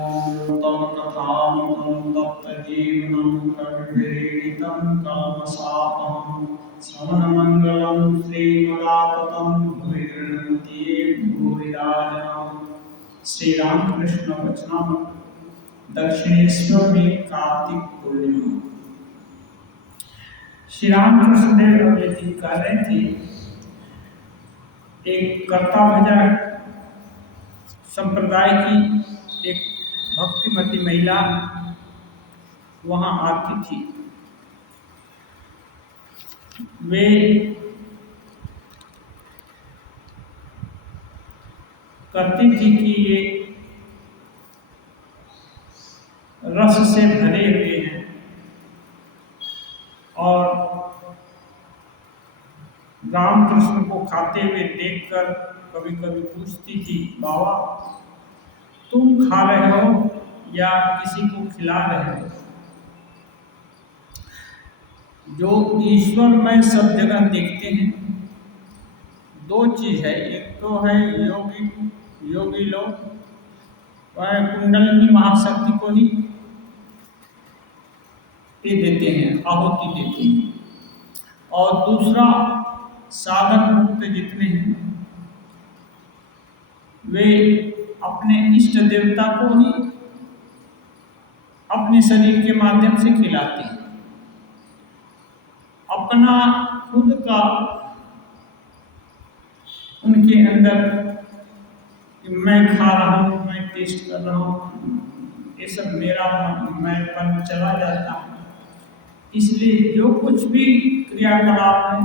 तं कथामृतं तप्तजीवनं कविभिरीडितं कल्मषापहं श्रवणमङ्गलं श्रीमदाततं भुवि गृह्णन्ति ये भूरिदा जनाः। श्री रामकृष्ण वचनामृत दक्षिणेश्वर में कार्तिक पूर्णिमा। श्री रामकृष्ण देव जी कह रहे थे, एक कर्ता भजन संप्रदाय की एक भक्तिमती महिला वहां आती थी। वे कहती थी कि ये रस से भरे हुए हैं और रामकृष्ण को खाते हुए देखकर कभी कभी पूछती थी, बाबा तुम खा रहे हो या किसी को खिला रहे हो? जो ईश्वर में सब जगह देखते हैं, दो चीज है। एक तो है योगी लोग वह कुंडलिनी महाशक्ति को ही देते हैं, आहुति देते हैं, और दूसरा साधक मुक्त जितने हैं वे अपने इष्ट देवता को ही अपने शरीर के माध्यम से खिलाते हैं। अपना खुद का उनके अंदर मैं खा रहा हूँ, मैं टेस्ट कर रहा हूँ, ये सब मेरा मैंपन चला जाता है। इसलिए जो कुछ भी क्रियाकलाप है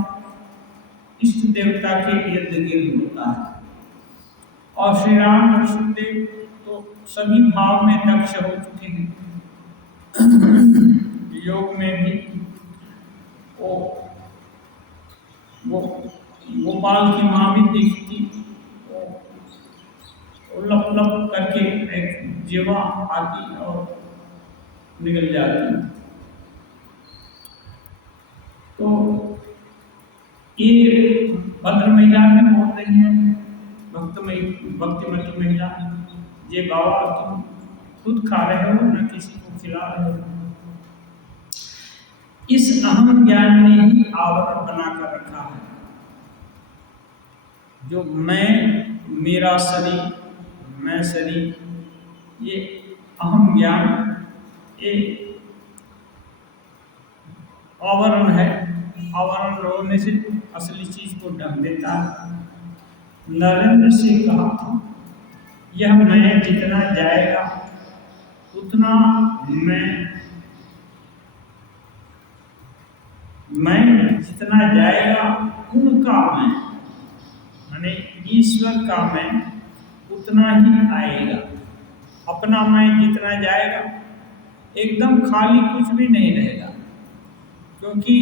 इष्ट देवता के इर्द गिर्द होता है। और श्री रामकृष्ण देव तो सभी भाव में दक्ष हो चुके हैं। योग में भी वो गोपाल की माँ भी देखी थी, वो लप लप करके एक जीवा आती और निकल जाती। तो ये भद्र महिला में बोल रही है, भक्तिमती महिला, ये बाबा तुम खुद खा रहे हो न किसी को खिला रहे हो। इस अहम ज्ञान ने ही आवरण बनाकर रखा है। जो मैं, मेरा शरीर, मैं शरीर, ये अहम ज्ञान ये आवरण है। आवरण होने से असली चीज को ढक देता है। नरेंद्र से कहा था, यह मैं जितना जाएगा उतना मैं जितना जाएगा उनका मैं, माने ईश्वर का मैं उतना ही आएगा। अपना मैं जितना जाएगा एकदम खाली कुछ भी नहीं रहेगा, क्योंकि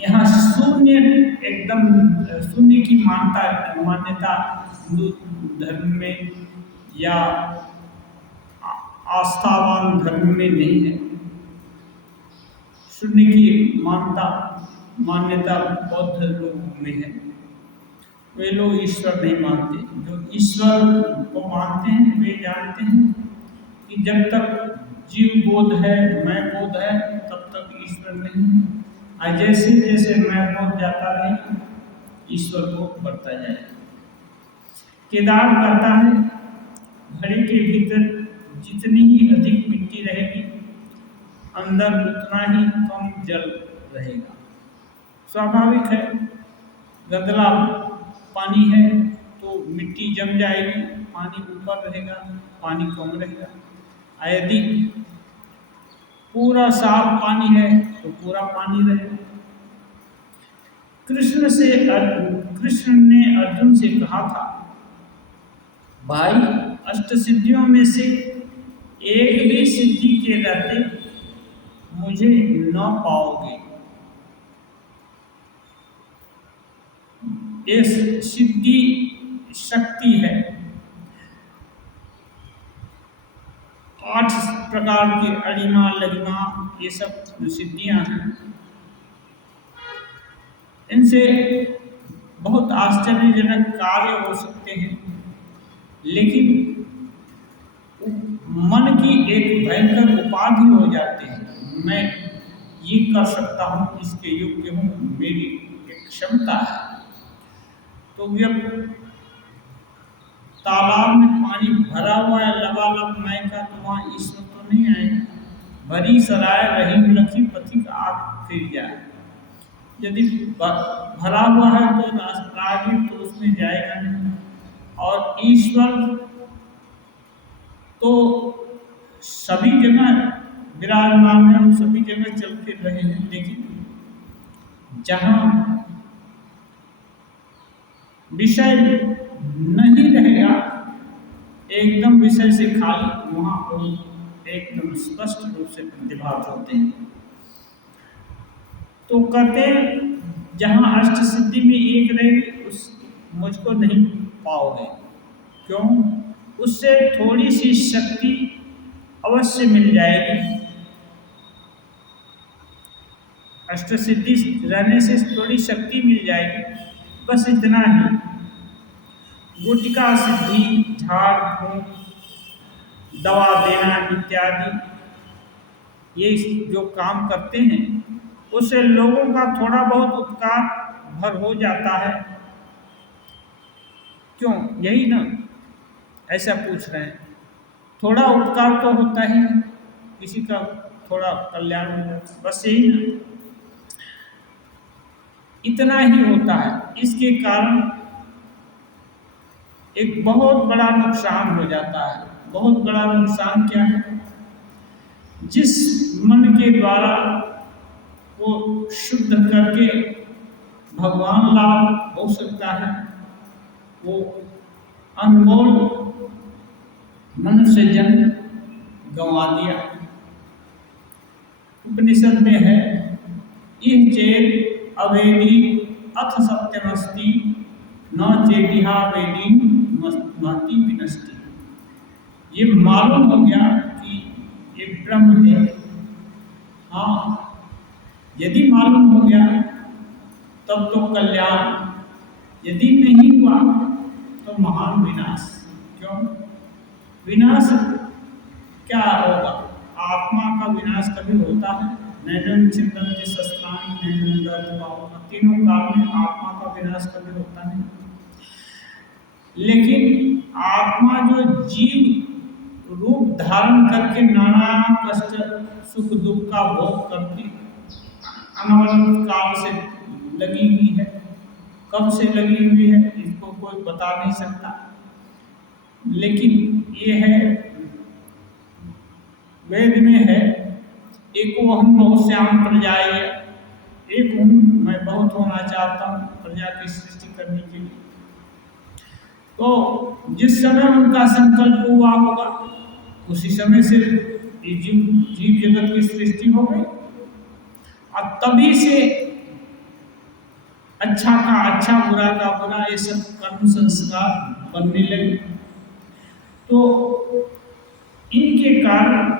यहाँ शून्य, एकदम शून्य की मान्यता हिंदू धर्म में या आस्थावान धर्म में नहीं है। शून्य की मान्यता बौद्ध लोगों में है। वे लोग ईश्वर नहीं मानते। जो ईश्वर को मानते हैं वे जानते हैं कि जब तक जीव बोध है, मैं बोध है, तब तक ईश्वर नहीं है। और जैसे जैसे मैं बोध जाता रहेगा ईश्वर बोध बढ़ता जाएगा। केदार कहता है, घड़े के भीतर जितनी ही अधिक मिट्टी रहेगी अंदर उतना ही कम जल रहेगा। स्वाभाविक है, गंदला पानी है तो मिट्टी जम जाएगी, पानी ऊपर रहेगा, पानी कम रहेगा। यदि पूरा साफ पानी है तो पूरा पानी रहेगा। कृष्ण ने अर्जुन से कहा था, भाई अष्ट सिद्धियों में से एक भी सिद्धि के रहते मुझे न पाओगे। ये सिद्धि शक्ति है। 8 प्रकार की अणिमा लगिमा ये सब सिद्धियां हैं। इनसे बहुत आश्चर्यजनक कार्य हो सकते हैं। लेकिन मन की एक भयंकर उपाधि हो जाती है, मैं ये कर सकता हूँ, इसके योग्य हूँ, मेरी एक क्षमता है। तो जब तालाब में पानी भरा हुआ है लबालब मैं का, तो वहाँ ईश्वर तो नहीं आएगा। भरी सराय रहीम लखी पथिक आप फिर जाए। यदि भरा हुआ है तो राहगीर तो उसमें जाएगा नहीं, और ईश्वर तो सभी जगह विराजमान है, हम सभी जगह चल फिर रहे हैं। लेकिन जहाँ विषय नहीं रहेगा, एकदम विषय से खाली, वहाँ वो एकदम स्पष्ट रूप से प्रतिभात होते हैं। तो कहते हैं जहाँ अष्ट सिद्धि में एक रहेगी उस मुझको नहीं पाओगे। क्यों? उससे थोड़ी सी शक्ति अवश्य मिल जाएगी। अष्ट सिद्धि रहने से थोड़ी शक्ति मिल जाएगी, बस इतना ही। गुटिका सिद्धि, झाड़ फूंक, दवा देना इत्यादि, ये जो काम करते हैं उससे लोगों का थोड़ा बहुत उपकार भर हो जाता है। क्यों? यही ना, ऐसा पूछ रहे हैं। थोड़ा उपकार तो होता ही है, किसी का थोड़ा कल्याण हो जाता है, बस यही ना, इतना ही होता है। इसके कारण एक बहुत बड़ा नुकसान हो जाता है। बहुत बड़ा नुकसान क्या है? जिस मन के द्वारा वो शुद्ध करके भगवान लाभ हो सकता है, वो अनमोल मनुष्य जन्म गंवा दिया। उपनिषद में है, इह चेत अवेदी अथ सत्यमस्ति न चेतिहा वेदी महति विनष्टि। ये मालूम हो गया कि ये ब्रह्म है। हाँ, यदि मालूम हो गया तब तो कल्याण, यदि नहीं हुआ तो महान विनाश। क्यों? विनाश क्या होगा? आत्मा का विनाश कभी होता है? नैनम चिंतन्ति शस्त्राणि नैनम दहति पावका। तीनों काल में आत्मा का विनाश कभी होता नहीं। लेकिन आत्मा जो जीव रूप धारण करके नाना कष्ट सुख दुख का भोग करती, अनंत काल से लगी हुई है। कब से लगी हुई है इसको कोई बता नहीं सकता। लेकिन ये है, वेद में है, एको अहम बहुश्याम प्रजाय, एक हूँ मैं बहुत होना चाहता हूँ प्रजा की सृष्टि करने के लिए। तो जिस समय उनका संकल्प हुआ होगा उसी समय से जीव जगत की सृष्टि हो गई, और तभी से अच्छा का अच्छा, बुरा का बुरा, ये सब कर्म संस्कार बनने लगे। तो इनके कारण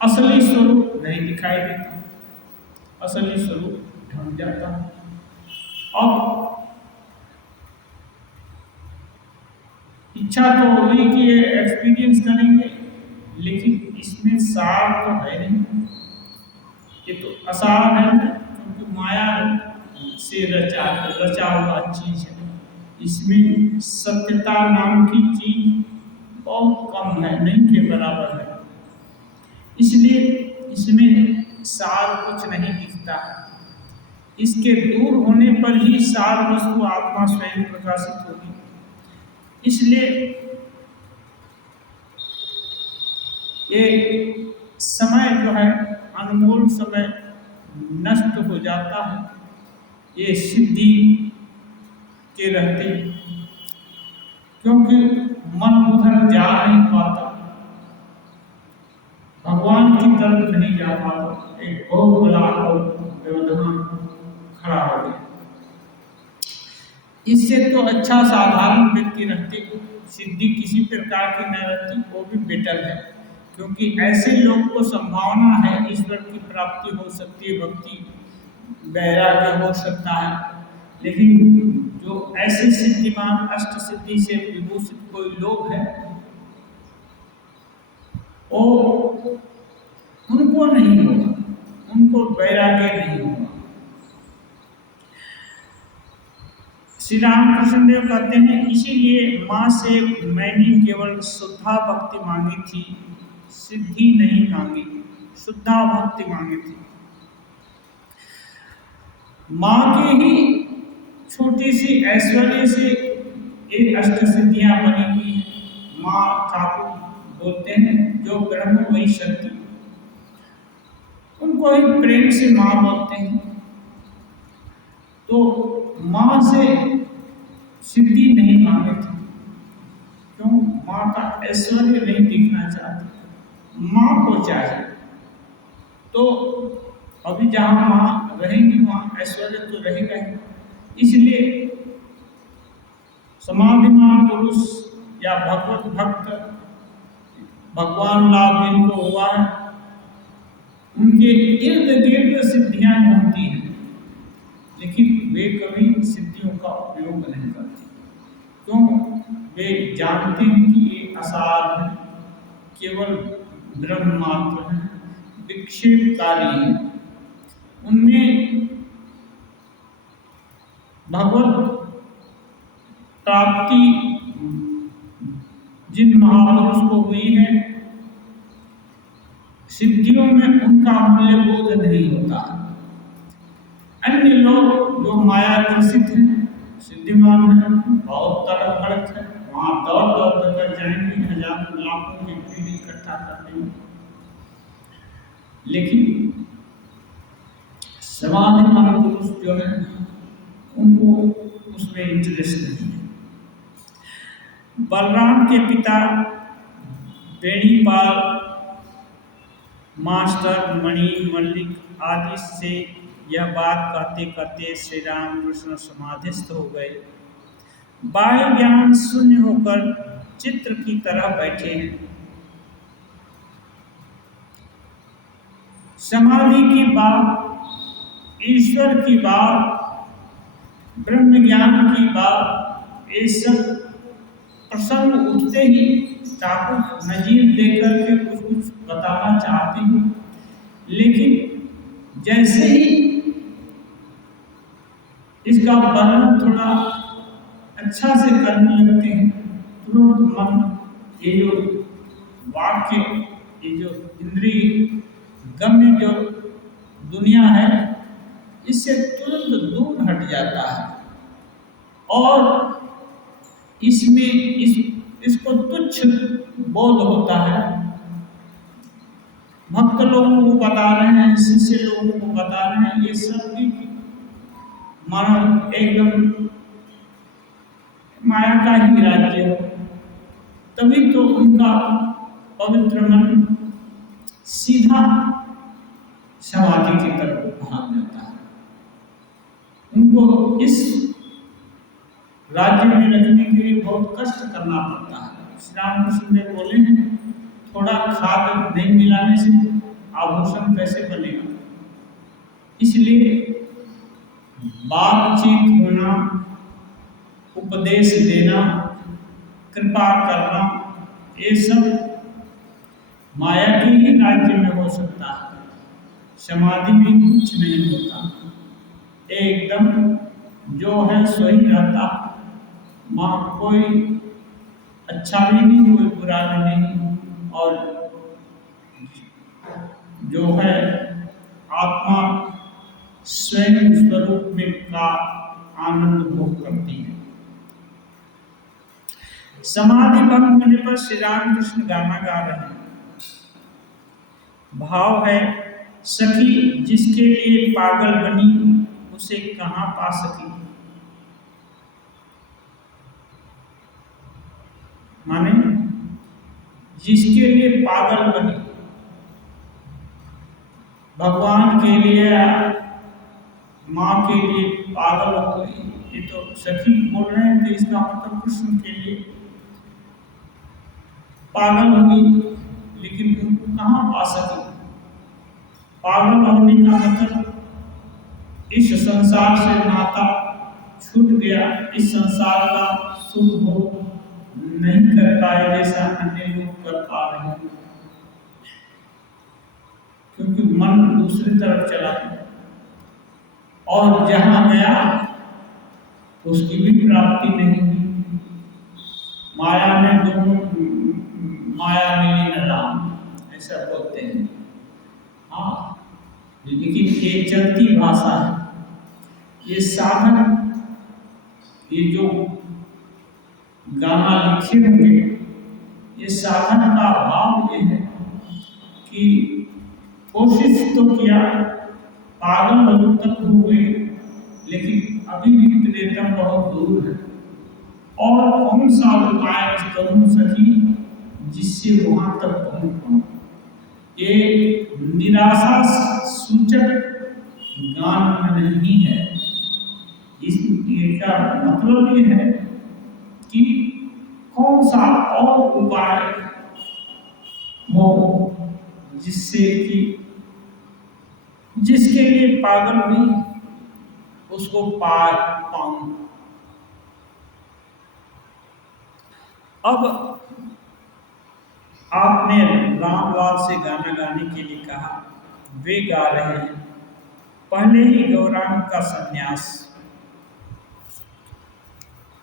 असली स्वरूप नहीं दिखाई देता, असली स्वरूप ढक जाता है। अब इच्छा तो होगी कि ये एक्सपीरियंस करेंगे, लेकिन इसमें सार तो है नहीं। ये तो असार है, क्योंकि माया से रचा हुआ चीज है। इसमें सत्यता नाम की चीज बहुत कम है, नहीं के बराबर है। इसलिए इसमें सार कुछ नहीं दिखता है। इसके दूर होने पर ही सार वस्तु आत्मा स्वयं प्रकाशित होगी। इसलिए ये समय जो है, अनमोल समय नष्ट हो जाता है ये सिद्धि के रहते, क्योंकि मन उधर जा नहीं पाता, भगवान की तरफ नहीं जा पाता। एक बहुत बड़ा व्यवधान खड़ा हो गया। इससे तो अच्छा साधारण व्यक्ति रहते, सिद्धि किसी प्रकार की न रहती, वो भी बेटर है। क्योंकि ऐसे लोग को संभावना है ईश्वर की प्राप्ति हो सकती है, भक्ति वैराग्य हो सकता है। लेकिन जो ऐसे सिद्धिमान अष्ट सिद्धि से विभूषित कोई लोग हैं, वो उनको नहीं होगा, उनको वैराग्य नहीं होगा। श्री रामकृष्ण देव कहते हैं, इसीलिए माँ से मैंने केवल शुद्धा भक्ति मांगी थी, सिद्धि नहीं मांगी, शुद्धा भक्ति मांगी थी। माँ के ही छोटी सी ऐश्वर्य से ये अष्ट सिद्धियां बनी हुई हैं। माँ ठाकुर बोलते हैं जो ब्रह्म वही शक्ति, उनको ही प्रेम से माँ बोलते हैं। तो माँ से सिद्धि नहीं मांगे थे, क्यों? माँ का ऐश्वर्य नहीं दिखना चाहते, माँ को चाहिए। तो अभी जहाँ माँ रहेंगी वहाँ ऐश्वर्य तो रहेगा ही, इसलिए समाधिमान पुरुष या भगवत भक्त, भगवान लाभ जिनको हुआ है, उनके इर्द गिर्द सिद्धियां होती हैं, लेकिन वे कभी सिद्धियों का उपयोग नहीं करते। क्यों? वे जानते हैं कि ये असार है, केवल ब्रह्म मात्र है, विक्षेपकारी है। उनमें भगवत प्राप्ति जिन महापुरुष को हुई है, सिद्धियों में उनका मूल्य बोध नहीं होता। अन्य लोग जो माया ग्रसित हैं, सिद्धिमान हैं, बहुत तड़क भड़क है, वहां दौड़ दौड़ कर जाएंगे, हजारों लाखों की भीड़ इकट्ठा कर देंगे, लेकिन समाधिमान पुरुष जो है उनको उसमें इंटरेस्ट नहीं है। बलराम के पिता बेणीपाल मास्टर मणि मल्लिक आदि से यह बात कहते कहते श्री रामकृष्ण समाधिस्थ हो गए। बाह्य ज्ञान शून्य होकर चित्र की तरह बैठे हैं। समाधि की बात, ईश्वर की बात, ब्रह्म ज्ञान की बात, ये सब प्रसंग उठते ही ठाकुर नजीर देकर के कुछ बताना चाहते हैं, लेकिन जैसे ही इसका वर्णन थोड़ा अच्छा से करने लगते हैं, तुरंत मन ये जो वाक्य, ये जो इंद्रिय गम्य जो दुनिया है, इससे तुरंत दूर हट जाता है और इसमें इसको तुच्छ बोध होता है। भक्त लोगों को बता रहे हैं, शिष्य लोगों को बता रहे हैं, ये सब भी मानो एकदम माया का ही राज्य हो, तभी तो उनका पवित्र मन सीधा समाधि की तरफ भाग जाता है। उनको इस राज्य में रखने के लिए बहुत कष्ट करना पड़ता है। श्री रामकृष्ण देव बोले हैं, थोड़ा खाद नहीं मिलाने से आभूषण कैसे बनेगा, इसलिए बातचीत होना, उपदेश देना, कृपा करना, ये सब माया के ही राज्य में हो सकता है। समाधि में कुछ नहीं होता, एकदम जो है सही रहता। वहाँ कोई अच्छा भी नहीं, कोई बुरा भी नहीं, और जो है आत्मा स्वयं स्वरूप में का आनंद भोग करती है। समाधि भंग होने पर श्री रामकृष्ण गाना गा रहे हैं। भाव है, सखी जिसके लिए पागल बनी, उसे कहाँ पा सकी। माने जिसके लिए पागल बनी, भगवान के लिए या माँ के लिए पागल हो गई, ये तो सखी बोल रहे हैं, तो इसका मतलब कृष्ण के लिए पागल होगी, लेकिन उनको कहाँ पा सके। पागल होने का मतलब इस संसार से नाता छूट गया, इस संसार का सुख भोग नहीं कर पाए जैसा अन्य लोग कर पा रहे हैं, क्योंकि मन दूसरी तरफ चला गया और जहां गया उसकी भी प्राप्ति नहीं हुई। माया में दोनों, माया मिली न राम, ऐसा बोलते हैं। हाँ, लेकिन ये चलती भाषा है। ये साधन, ये जो गाना लिखे होंगे, ये साधन का भाव ये है कि कोशिश तो किया, पागल तक हो गए, लेकिन अभी भी प्रेतम बहुत दूर है। और कौन सा उपाय करूं सखी जिससे वहां तक पहुंच पाऊं? ये निराशा सूचक गान में नहीं है। इसका मतलब ये है कि कौन सा और उपाय हो जिससे कि जिसके लिए पागल भी उसको पार पाऊं। अब आपने रामलाल से गाना गाने के लिए कहा, वे गा रहे हैं। पहले ही गौरांग का संन्यास,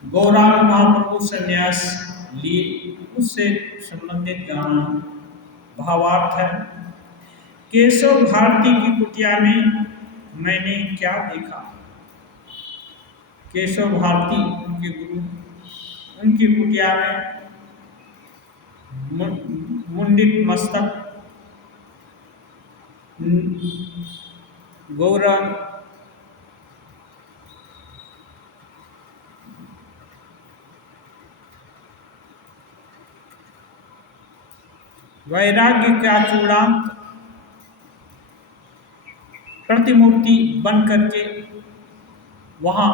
गौरांग महाप्रभु संन्यास लिए, उससे संबंधित गाना भावार्थ है। केशव भारती की कुटिया में मैंने क्या देखा। केशव भारती उनके गुरु, उनकी कुटिया में मुंडित मस्तक गौरांग वैराग्य का चूड़ांत प्रतिमूर्ति बन करके वहां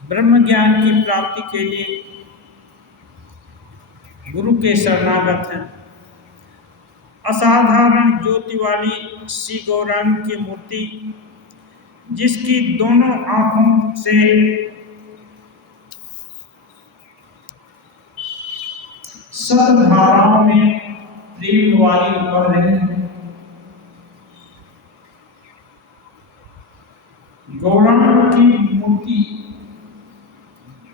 ब्रह्म ज्ञान की प्राप्ति के लिए गुरु के शरणागत हैं। असाधारण ज्योति वाली श्री गौरांग की मूर्ति, जिसकी दोनों आंखों से सतधाराओं में प्रेम वाली बह रही है। गौरांग की मूर्ति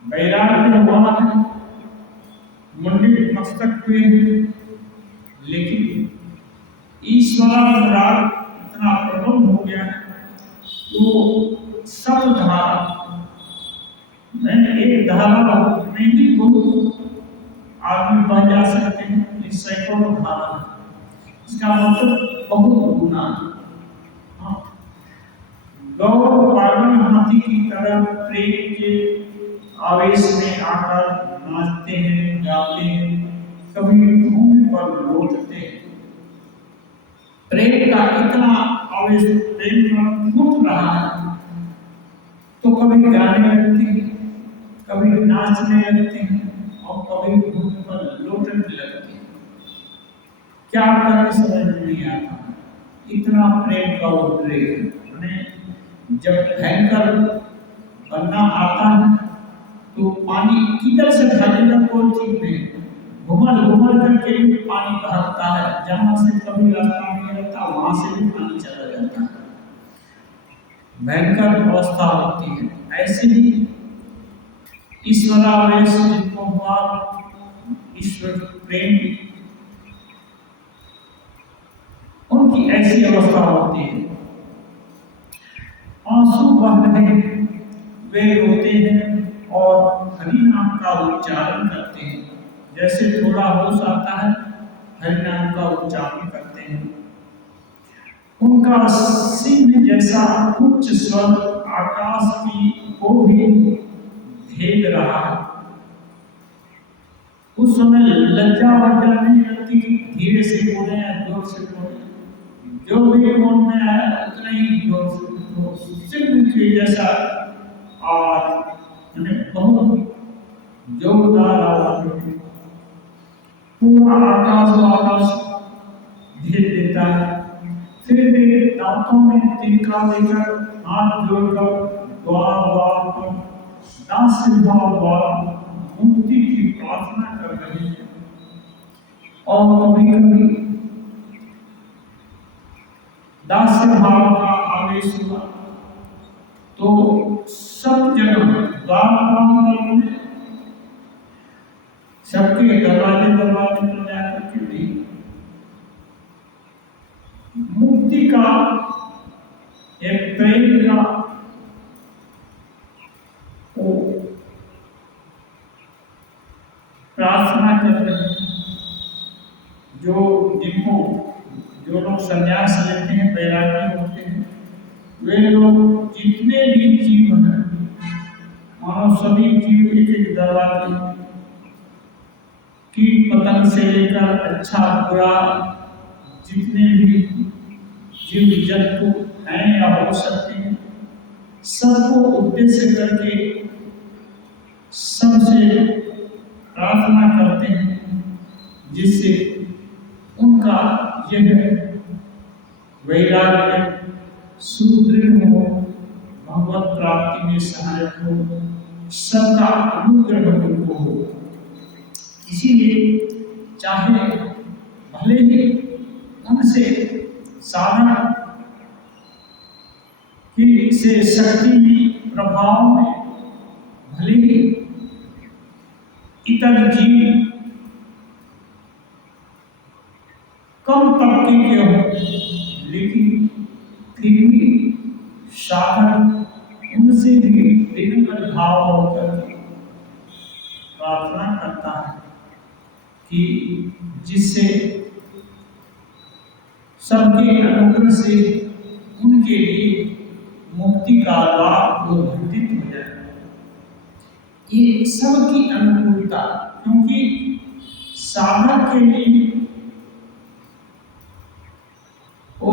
वैराग्यवान है, मुंडित मस्तक हुए, लेकिन ईश्वरानुराग इतना प्रबल हो गया है तो सब धारा, एक धारा में ही बहुत आदमी बह जा सकते हैं, इस सैकड़ों धारा, इसका मतलब बहुत गुना। गौर पागल हाथी की तरह प्रेम के आवेश में आकर नाचते हैं, गाते हैं, कभी भूमि पर लौटते हैं। प्रेम का इतना आवेश, प्रेम में फूट रहा है तो कभी गाने लगते हैं, कभी नाचने लगते हैं और कभी भूमि पर लौटने लगते हैं। क्या करें समझ नहीं आता, इतना प्रेम का उद्रेक है। जब भयंकर बनना आता है तो पानी किधर से भागेगा कोई ठीक नहीं, घुमड़ घुमड़ करके भी पानी बहता है, जहां से कभी रास्ता नहीं रहता वहां से भी पानी चला जाता है, भयंकर अवस्था होती है। ऐसे ही ईश्वरावेश जिनको हुआ, ईश्वर प्रेम, उनकी ऐसी अवस्था होती है। आंसू बह रहे, वे रोते हैं और हरि नाम का उच्चारण करते हैं। जैसे थोड़ा होश आता है, हरि नाम का उच्चारण करते हैं। उनका सिंह जैसा उच्च स्वर आकाश की को भी भेद रहा है। उस समय लज्जा वज्जा नहीं लगती कि धीरे से बोले या जोर से बोले, जो भी मन में आया उतना ही जोर से, सिंह के जैसा आवाज, बहुत जोरदार आवाज, पूरा आकाश भेद देता है। फिर भी दांतों में तिनका लेकर हाथ जोड़कर द्वार द्वार पर दास भाव द्वारा मुक्ति की प्रार्थना कर रहे हैं। और कभी कभी दास भाव का आवेश हुआ तो सब जगह द्वार में सबके दरवाजे पर जाकर के भी मुक्ति का एक प्रेम का वो प्रार्थना कर रहे हैं। जो लोग संन्यास लेते हैं, बैरागी होते हैं, वे लोग जितने भी जीव हैं, मानो सभी जीव एक एक दरवाजे, कीट पतंग से लेकर अच्छा बुरा जितने भी जीव जंतु हैं या हो सकते हैं, सबको उद्देश्य करके सबसे प्रार्थना करते हैं, जिससे उनका यह वैराग्य सुदृढ़ हो, भगवत प्राप्ति में सहायक हो, सबका अनुग्रह उनको हो। इसीलिए चाहे भले ही उनसे साधन की से शक्ति में प्रभाव में भले ही इतर जीव कम तबके के हो, लेकिन फिर भी साधन उनसे भी विनम्र भाव होकर प्रार्थना करता है कि जिससे सबके अनुग्रह से उनके लिए मुक्ति का लाभ घटित हो जाए। ये सबकी अनुकूलता, क्योंकि साधक के लिए वो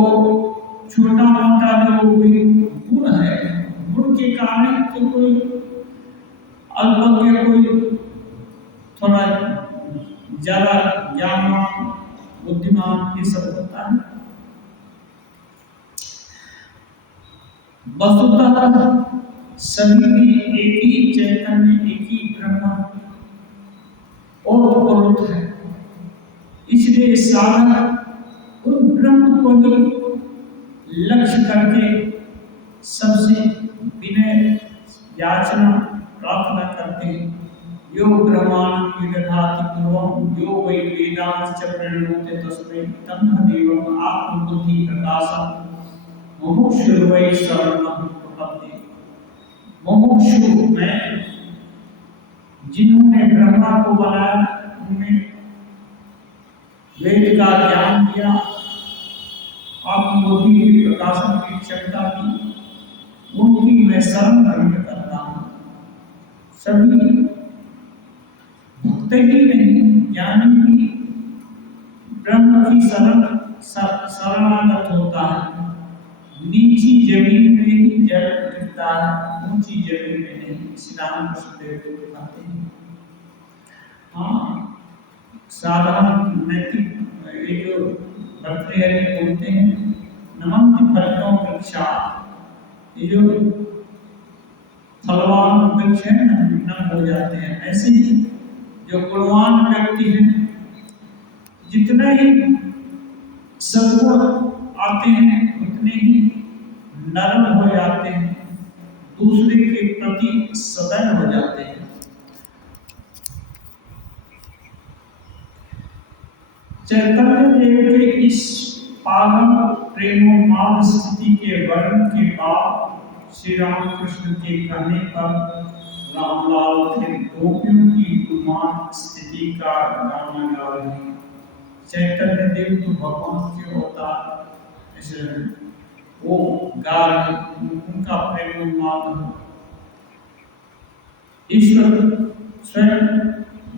छोटा मोटा जो गुण है, गुण के कारण तो कोई अल्पज्ञ, कोई थोड़ा ज्यादा ज्ञानवान बुद्धिमान, ये सब होता है। वस्तुतः सभी में एक ही चैतन्य, एक ही ब्रह्म और परोक्ष है। इसलिए साधक उन ब्रह्म को ही लक्ष्य करके सबसे विनय याचना प्रार्थना करते हैं। यो ब्रह्मांड विदधाति पूर्वं यो वै वेदांश्च प्रणोते तस्मै तन्न देवम् आत्मबुद्धि प्रकाशम् मुमुक्षु वै शरणं प्रपद्ये। मुमुक्षु में जिन्होंने ब्रह्मा को बनाया, उन्हें वेद का ज्ञान दिया, आत्मबुद्धि के प्रकाशन की क्षमता दी, उनकी मैं शरण ग्रहण करता हूँ। सभी भक्त ही नहीं, ज्ञानी भी ब्रह्म की शरणागत होता है। नीची जमीन में ही जल गिरता है, ऊंची जमीन में नहीं। श्री राम कृष्णदेव बताते हैं। हाँ, साधारण नैतिक ये जो भर्तृहरि बोलते हैं, नमन्ति फलितो वृक्षा, ये जो फलवान वृक्ष है नम हो जाते हैं। ऐसे ही जो गुणवान व्यक्ति है, जितने ही सद्गुण आते हैं उतने ही नरम हो जाते हैं, दूसरे के प्रति सदैव हो जाते हैं। चैतन्य देव के इस पावन प्रेमोन्माद स्थिति के वर्णन के बाद श्री रामकृष्ण के कहने पर रामलाल फिर गोपियों की गुमान स्थिति का गाना गा रहे हैं। चैतन्य देव तो भगवान के होता, ऐसे वो गा रहे, उनका प्रेमोन्माद ईश्वर स्वयं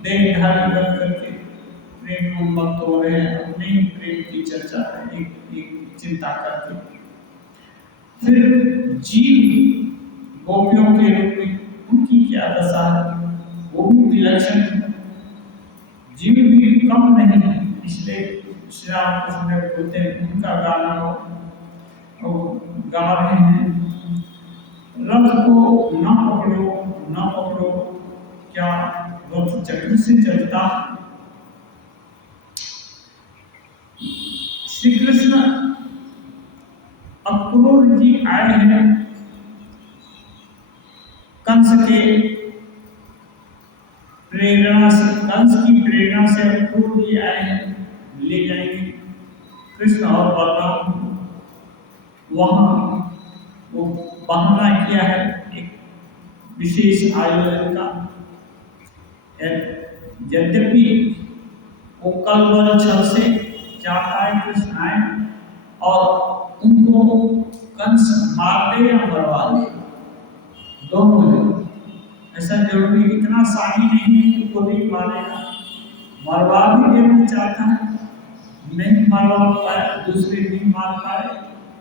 देहधारी बन करके प्रेम उन्मत्त हो रहे हैं, अपने ही प्रेम की चर्चा है, एक चिंता करके। फिर जीव गोपियों के रूप में उनकी क्या दशा है, वो भी विलक्षण है, जीव भी कम नहीं है। इसलिए श्री रामकृष्ण बोलते हैं उनका गाना वो गा रहे हैं। रथ को न पकड़ो, क्या रथ चक्र से चलता? श्री कृष्ण अक्रूर जी आए हैं कंस के कंस की प्रेरणा से अक्रूर जी आए हैं, ले जाएंगे कृष्ण और बलराम वहां वो बहाना किया है एक विशेष आयोजन का। यद्यपि वो कल छल से चाहता है कृष्ण आए और उनको कंस मार दे या मरवा दे, दोनों है। ऐसा जरूरी इतना शाही नहीं है कि कोई भी मारेगा, मरवा भी देना चाहता है, नहीं मरवा पाए, दूसरे नहीं मार पाए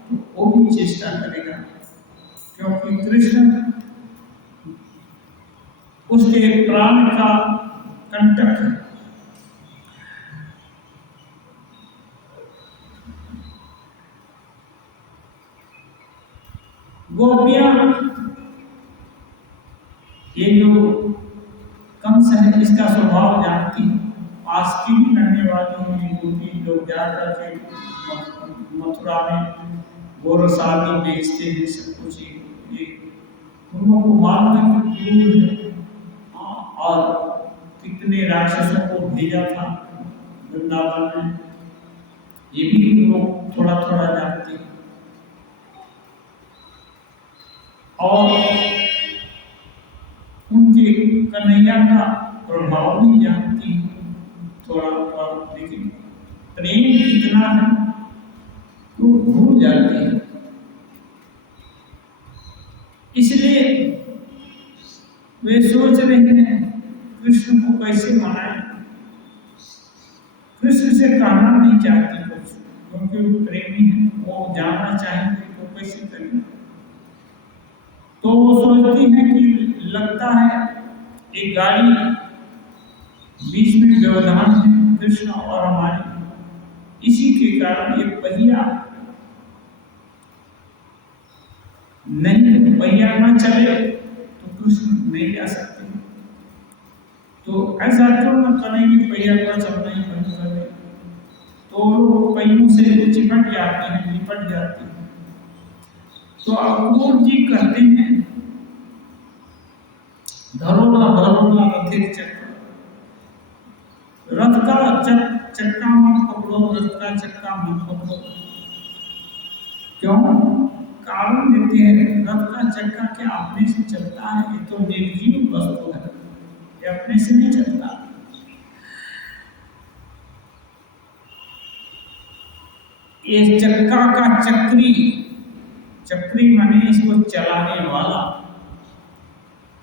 तो वो भी चेष्टा करेगा, क्योंकि कृष्ण उसके प्राण का कंटक है। गोपियां ये जो कंस है इसका स्वभाव जानती है, पास की भी रहने वाली है गोपी लोग जाकर के मथुरा में गोरसादी बेचते हैं, सब कुछ ये उनको को मारना क्रूर है। और कितने राक्षसों को भेजा था वृंदावन में, ये भी लोग थोड़ा थोड़ा जानते हैं। और उनके कन्हैया का प्रभाव भी जानती है थोड़ा थोड़ा, लेकिन प्रेम कितना है वो भूल जाती है। इसलिए वे सोच रहे हैं कृष्ण को कैसे मनाएं। कृष्ण से कहना नहीं चाहती कुछ, क्योंकि वो प्रेमी है, वो जानना चाहेंगे तो कैसे करेंगे। तो वो सोचती है कि लगता है एक गाड़ी बीच में व्यवधान है कृष्ण और हमारी, इसी के कारण एक पहिया नहीं, पहिया न चले तो कृष्ण नहीं जा सकते। तो ऐसा क्यों न करेंगे पहिया का चलना ही बंद कर दे, तो लोग पहियों से चिपट जाते हैं, लिपट जाते हैं। तो अक्रूर जी कहते हैं धरोला रथिक चक्र, रथ का चक्का मत पकड़ो, रथ का चक्का मत पकड़ो। क्यों? कारण देते हैं रथ का चक्का क्या अपने से चलता है? ये तो निर्जीव वस्तु है, ये अपने से नहीं चलता। ये चक्का का चक्री माने इसको चलाने वाला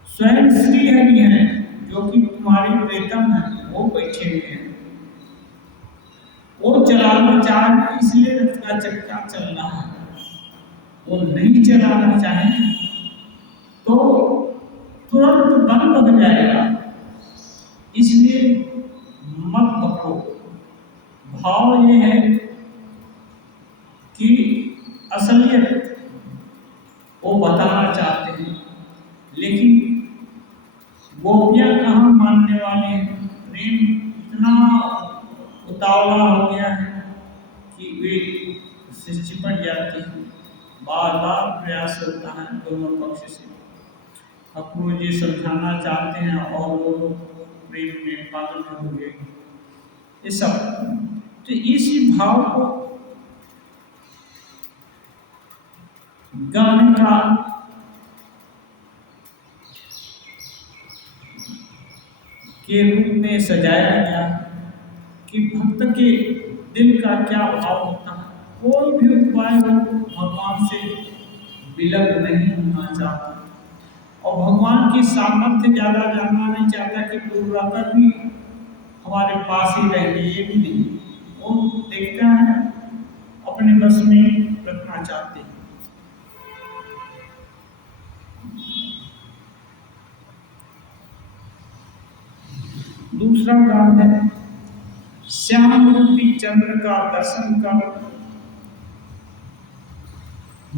स्वयं श्री हरि है, जो कि तुम्हारे प्रेतम है, वो बैठे हुए हैं, वो चलाना चाह रहे, इसलिए रथ का चक्का चल रहा है। वो नहीं चलाना चाहे तो तुरंत बंद हो जाएगा, इसलिए मत पकड़ो। भाव ये है कि असलियत वो बताना चाहते हैं, लेकिन गोपियां कहाँ मानने वाले हैं। प्रेम इतना उतावला हो गया है कि वे उससे चिपट जाती है, बार बार प्रयास होता है दोनों पक्ष से। अक्रूर जी समझाना चाहते हैं और वो प्रेम में पागल हो गए, ये सब। तो इसी भाव को गाने का के रूप में सजाया गया कि भक्त के दिल का क्या भाव होता है। कोई भी उपाय हो भगवान से विलग नहीं होना चाहता, और भगवान की सामर्थ्य ज्यादा जानना नहीं चाहता कि दूर रहकर भी हमारे पास ही रहेंगे, ये भी नहीं। वो देखता है अपने बस में रखना चाहते हैं। दूसरा गान है श्याम रूपी चंद्र का दर्शन कर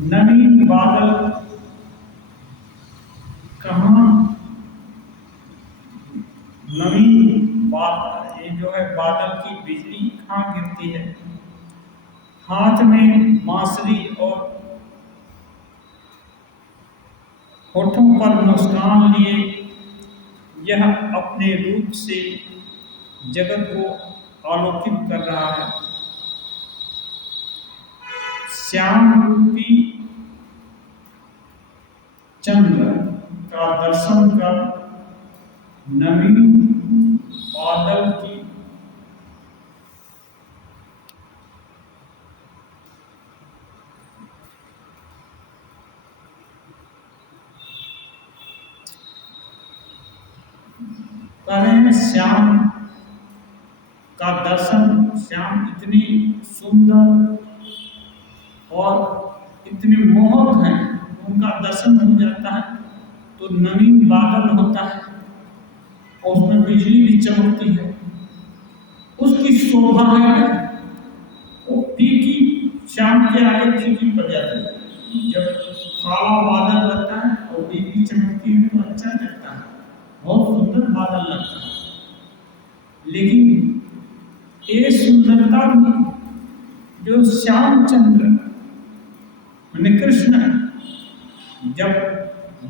नवीन बादल नवीन बात ये जो है बादल की बिजली कहाँ गिरती है। हाथ में बांसुरी और होठों पर मुस्कान लिए यह अपने रूप से जगत को आलोकित कर रहा है। श्याम रूपी चंद्र का दर्शन कर नवीन बादल की कह रहे हैं श्याम का दर्शन, श्याम इतनी सुंदर और इतने मोहक हैं, उनका दर्शन हो जाता है तो नवीन बादल होता है और उसमें बिजली भी चमकती है। उसकी शोभा है वो फीकी, शाम के आगे फीकी पड़ जाती है। जब काला बादल लगता है और बिजली चमकती है तो अच्छा लगता है, बहुत सुंदर बादल लगता है। लेकिन ये सुंदरता भी जो श्यामचंद्र माने कृष्ण जब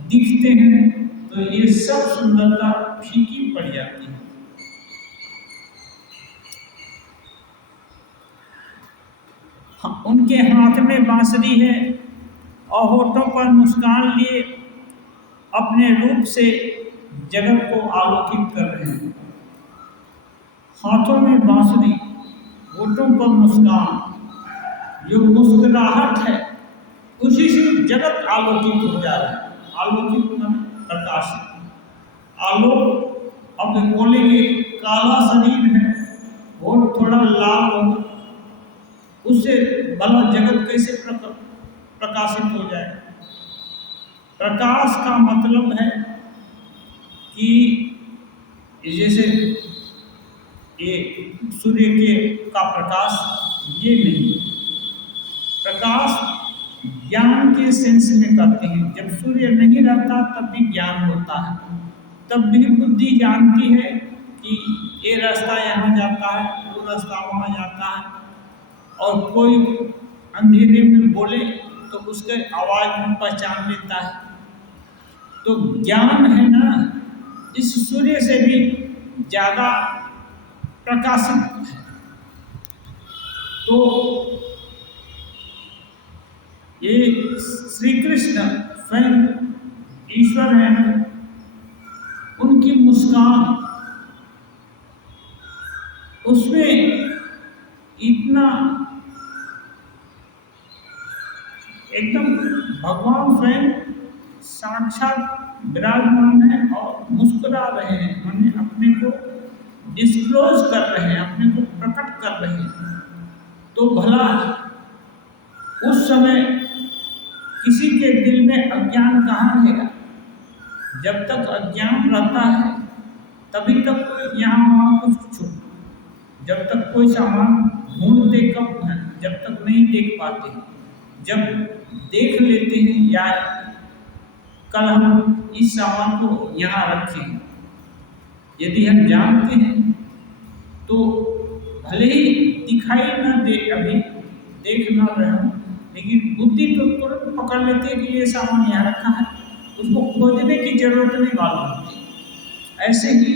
दिखते हैं तो ये सब सुंदरता फीकी पड़ जाती है। उनके हाथ में बांसुरी है और होठों पर मुस्कान लिए अपने रूप से जगत को आलोकित कर रहे हैं। हाथों में बांसुरी, होठों पर मुस्कान, जो मुस्कुराहट है उसी से जगत आलोकित हो जा रहा है। आलोकित मतलब प्रकाशित, आलोक अब बोलेंगे काला शरीर है और थोड़ा लाल होगा, उससे भला जगत कैसे प्रकाशित हो जाए। प्रकाश का मतलब है कि जैसे ये सूर्य के का प्रकाश ये नहीं, प्रकाश ज्ञान के सेंस में करते हैं। जब सूर्य नहीं रहता तब भी ज्ञान होता है, तब भी बुद्धि जानती है कि ये रास्ता यहाँ जाता है, वो रास्ता वहाँ जाता है। और कोई अंधेरे में बोले तो उसके आवाज में पहचान लेता है। तो ज्ञान है ना, इस सूर्य से भी ज्यादा प्रकाशित है। तो ये श्री कृष्ण स्वयं ईश्वर है ना, उनकी मुस्कान उसमें इतना एकदम भगवान स्वयं साक्षात विराजमान है और मुस्कुरा रहे हैं, माने अपने को डिस्क्लोज कर रहे हैं, अपने को प्रकट कर रहे हैं। तो भला उस समय किसी के दिल में अज्ञान कहाँ रहेगा। जब तक अज्ञान रहता है तभी तक यहाँ वहाँ कुछ छुप, जब तक कोई सामान ढूंढते कब है, जब तक नहीं देख पाते। जब देख लेते हैं या कल हम इस सामान को यहाँ रखें, यदि हम जानते हैं तो भले ही दिखाई न दे, अभी देख न रहे, लेकिन बुद्धि तो तुरंत पकड़ लेते हैं कि ये सामान यहाँ रखा है, उसको खोजने की जरूरत नहीं मालूम होती। ऐसे ही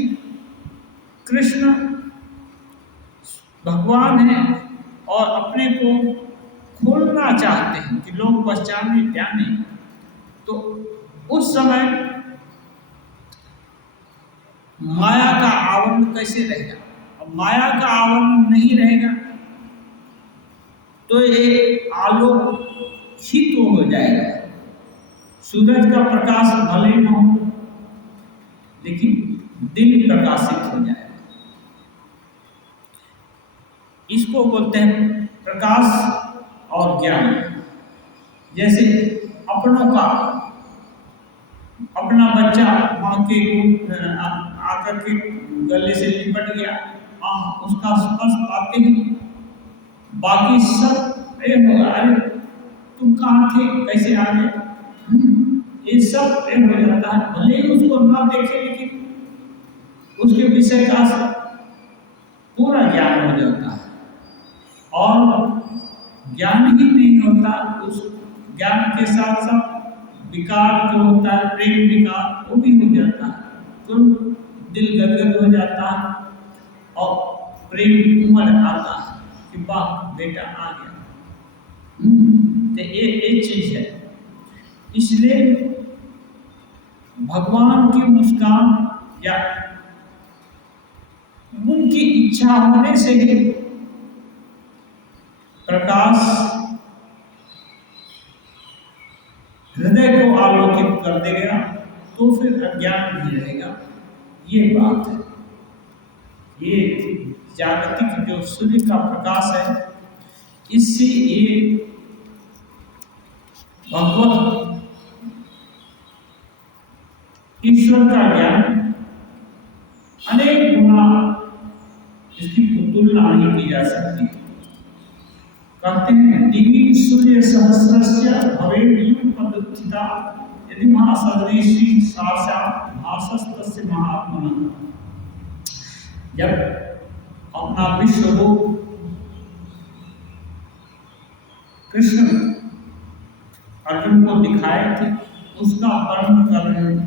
कृष्ण भगवान है और अपने को खोलना चाहते हैं कि लोग पहचाने जाने। तो उस समय माया का आवरण कैसे रहेगा। अब माया का आवरण नहीं रहेगा तो ये आलोकित तो हो जाएगा। सूरज का प्रकाश भले न हो लेकिन दिन प्रकाशित हो जाएगा। इसको बोलते हैं प्रकाश और ज्ञान। जैसे अपनों का अपना बच्चा माँ के आकर के गले से लिपट गया, उसका स्पर्श पाते ही बाकी सब अरे तुम कहाँ थे, कैसे आ गए, ये सब हो जाता है। भले ही उसको ना देखे लेकिन उसके विषय का पूरा ज्ञान हो जाता है। और ज्ञान ही नहीं होता, उस ज्ञान के साथ साथ विकार जो होता है, प्रेम विकार, वो भी हो जाता है। तो दिल गदगद हो जाता है और प्रेम उमड़ आता है कि वाह बेटा आ गया। तो ये चीज है। इसलिए भगवान की मुस्कान या उनकी इच्छा होने से ही प्रकाश हृदय को आलोकित कर देगा, तो फिर अज्ञान नहीं रहेगा। ये बात है। ये जागतिक जो सूर्य का प्रकाश है, इससे ये भगवत ईश्वर का ज्ञान अनेक गुना, इसकी तुलना नहीं की जा सकती। कहते हैं दिवी सूर्य सहस्रस्य भवेद् पदुत्थिता यदि महासदृशी साक्षात् भासस्तस्य महात्मनः। जब अपना विश्व रूप कृष्ण अर्जुन को दिखाए थे, उसका वर्णन कर रहे हैं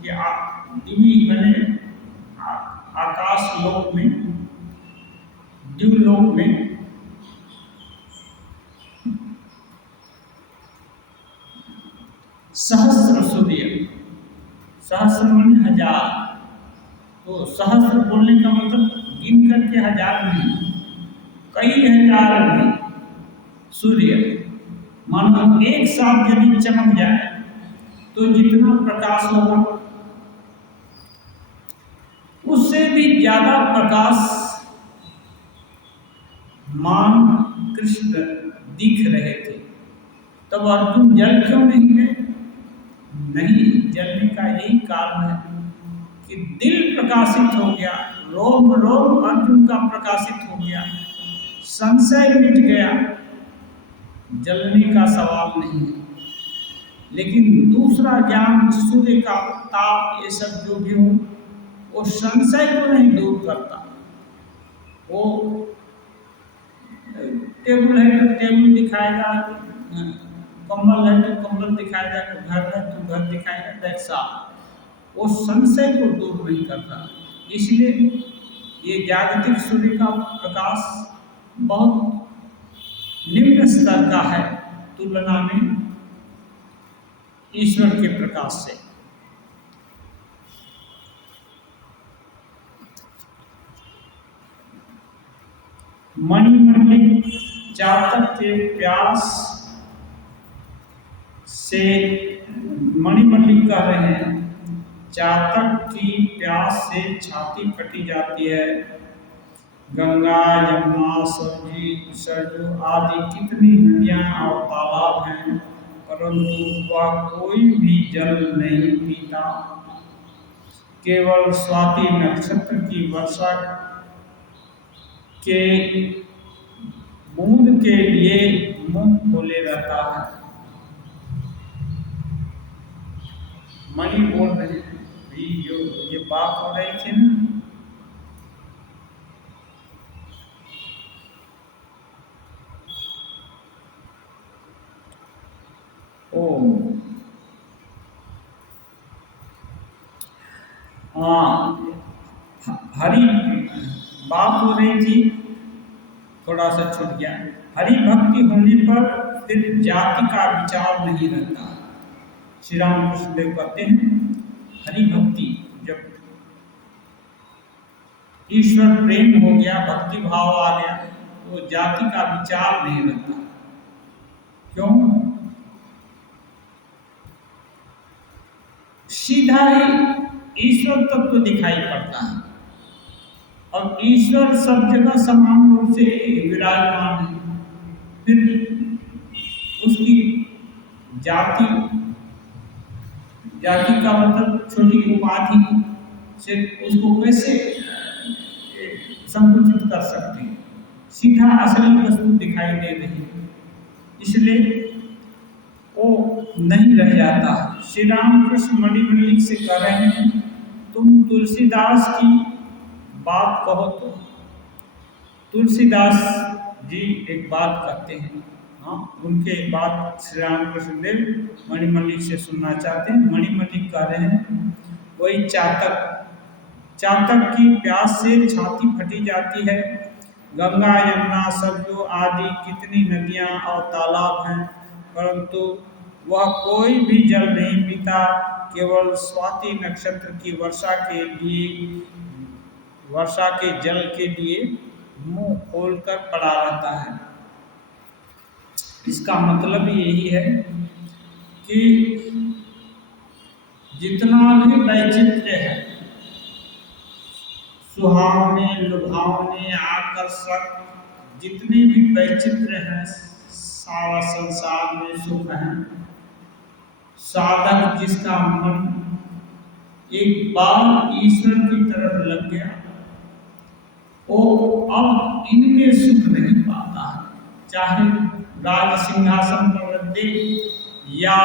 कि दिवी मैंने आकाश लोक में, द्यूलोक में सहस्र सूर्य, सहस्र माने हजार, तो सहस्र बोलने का मतलब गिन करके हजार नहीं, कई हजार में सूर्य मानो एक साथ यदि चमक जाए तो जितना प्रकाश होगा उससे भी ज्यादा प्रकाश मान कृष्ण दिख रहे थे। तब अर्जुन जल क्यों नहीं गए? नहीं, जलने का यही कारण है कि दिल प्रकाशित हो गया, रोम रोम अर्जुन का प्रकाशित हो गया, संशय मिट गया, जलने का सवाल नहीं है। लेकिन दूसरा ज्ञान, सूर्य का ताप, ये सब जो भी हो, वो संशय को नहीं दूर करता। वो टेबल है तो टेबल दिखाएगा, कम्बल है तो कम्बल दिखाएगा, घर है तो घर दिखाएगा, दैट्स ऑल। वो संशय को दूर नहीं करता। इसलिए ये जागतिक सूर्य का प्रकाश बहुत निम्न स्तर का है तुलना में ईश्वर के प्रकाश से। मणिमंडित जातक के प्यास से, मणिमंडित कह रहे हैं, जातक की प्यास से छाती फटी जाती है। गंगा, यमुना, सरजू आदि कितनी नदियां और तालाब हैं, परंतु वह कोई भी जल नहीं पीता। केवल स्वाति नक्षत्र की वर्षा के बूंद के लिए मुंह खोले रहता है। मणि बोल रहे भी, जो ये बात हो रही थी ना, हरि बात हो रही थी, थोड़ा सा छूट गया। हरि भक्ति होने पर फिर जाति का विचार नहीं रहता। श्री राम कृष्ण देव कहते हैं हरि भक्ति, जब ईश्वर प्रेम हो गया, भक्ति भाव आ गया, तो जाति का विचार नहीं रहता। क्यों? सीधा ही ईश्वर तत्व दिखाई पड़ता है और ईश्वर सब जगह समान रूप से विराजमान है। फिर उसकी जाति, जाति का मतलब छोटी उपाधि से उसको कैसे संकुचित कर सकते हैं? सीधा असली वस्तु दिखाई दे रही है, इसलिए वो नहीं रह जाता। श्री राम कृष्ण मणिमंडित से कर रहे हैं, तो तुम तुलसीदास की बात कहो तो तुलसीदास जी एक बात करते हैं। हाँ, उनके एक बात श्री रामकृष्ण देव मणिमल्लिक से सुनना चाहते हैं। मणिमल्लिक कह रहे हैं, वही चातक चातक की प्यास से छाती फटी जाती है। गंगा यमुना सरयू आदि कितनी नदियां और तालाब हैं, परंतु वह कोई भी जल नहीं पीता, केवल स्वाति नक्षत्र की वर्षा के जल के लिए मुंह खोलकर पड़ा रहता है। इसका मतलब यही है कि जितना भी वैचित्र्य है, सुहावने लुभावने आकर्षक जितने भी वैचित्र्य हैं, सारा संसार में सुख है। साधक जिसका मन एक बार ईश्वर की तरफ लग गया, वो अब इनमें सुख नहीं पाता है। चाहे राज सिंहासन पर रख दे या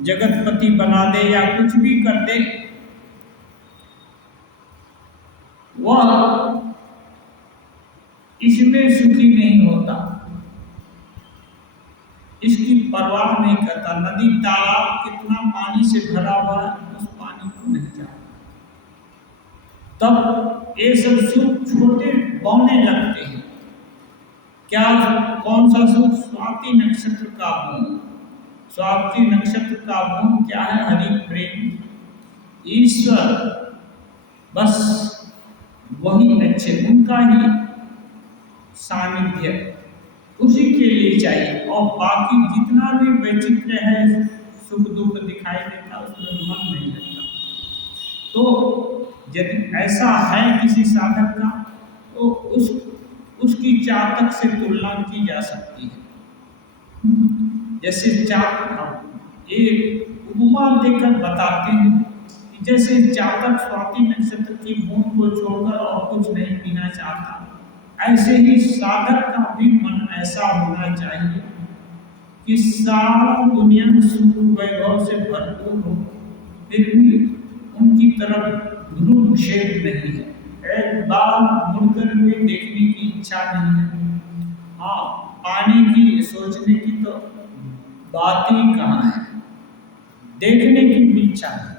जगतपति बना दे या कुछ भी कर दे, वह इसमें सुखी नहीं होता, इसकी परवाह नहीं करता। नदी तालाब कितना पानी से भरा हुआ है, उस पानी को नहीं चाहता। तब ये सब सुख छोटे बौने लगते हैं। क्या कौन सा सुख? स्वाति नक्षत्र का मोह। स्वाति नक्षत्र का मोह क्या है? हरि प्रेम, ईश्वर, बस वही अच्छे, उनका ही सानिध्य उसी के लिए चाहिए। और बाकी जितना भी वैचित्र्य है, सुख दुख दिखाई देता, उसमें मन नहीं लगता। तो यदि ऐसा है किसी साधक का, तो उसकी चातक से तुलना की जा सकती है। जैसे एक उपमा देकर बताते हैं कि जैसे चातक स्वाति नक्षत्र की बूंद को छोड़कर और कुछ नहीं पीना चाहता, ऐसे ही साधक का भी मन ऐसा होना चाहिए कि सारा दुनिया सुख वैभव से भरपूर हो, फिर भी उनकी तरफ भ्रूक्षेप नहीं है, एक बार मुड़कर हुए देखने की इच्छा नहीं है। हाँ, पाने की सोचने की तो बात ही कहाँ है, देखने की भी इच्छा है।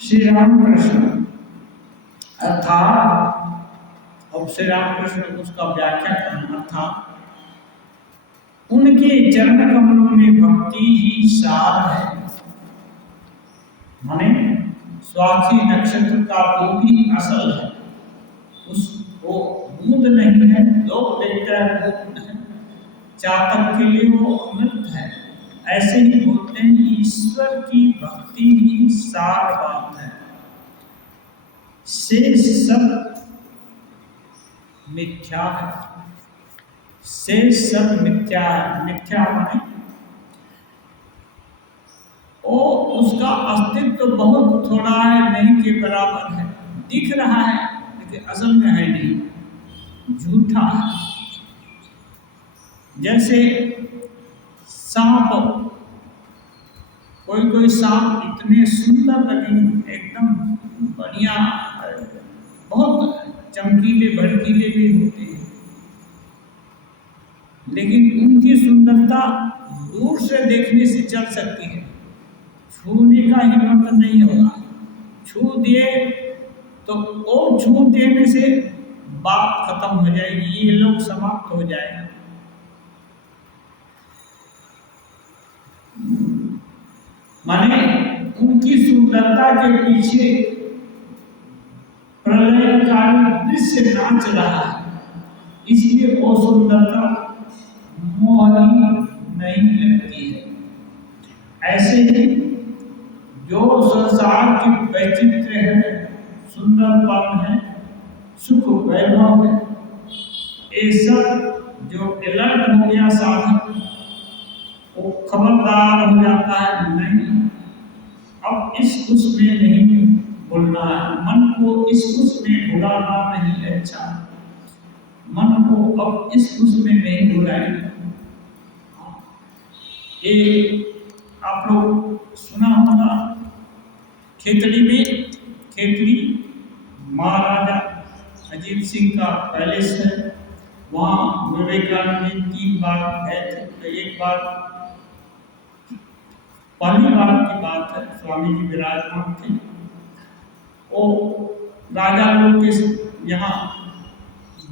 श्री रामकृष्ण अर्थात, अब श्री रामकृष्ण उसका व्याख्या करना था, उनके चरण कमलों में भक्ति ही सार है। माने स्वाति नक्षत्र का बूंद ही असल है, वो बूंद नहीं है, लोग देखते हैं बूंद है, चातक के लिए वो अमृत है। ऐसे ही बोलते हैं, ईश्वर की भक्ति ही सार बात है, शेष सब मिथ्या है। शेष सब मिथ्या है। मिथ्या माने ओ उसका अस्तित्व तो बहुत थोड़ा है, नहीं के बराबर है, दिख रहा है लेकिन असल में है नहीं, झूठा है। जैसे सांप, कोई सांप इतने सुंदर लगे, एकदम बढ़िया, बहुत चमकीले भड़कीले भी होते हैं, लेकिन उनकी सुंदरता दूर से देखने से चल सकती है, छूने का हिम्मत नहीं होगा। छू दिए तो वो छू देने से बात खत्म हो जाएगी, ये लोग समाप्त हो जाएगा। माने उनकी सुंदरता के पीछे प्रलयकारी दृश्य नाच रहा है, इसलिए वो सुंदरता मोहनी नहीं लगती है। ऐसे ही जो संसार की वैचित्र्य है, सुंदरपन है, सुख वैभव है, ये सब जो अलर्ट हो गया साधक, वो खबरदार हो जाता है, नहीं अब इस उसमें नहीं भूलना है, मन को इस उसमें भुलाना नहीं, अच्छा है, मन को अब इस उसमें नहीं घुराएंगे। ये आप लोग सुना होगा, खेतड़ी महाराजा अजीत सिंह का पैलेस है, वहाँ विवेकानंद जी 3 बार गए थे। तो एक बार, पहली बार की बात है, स्वामी जी विराजमान थे, और राजा लोग के यहाँ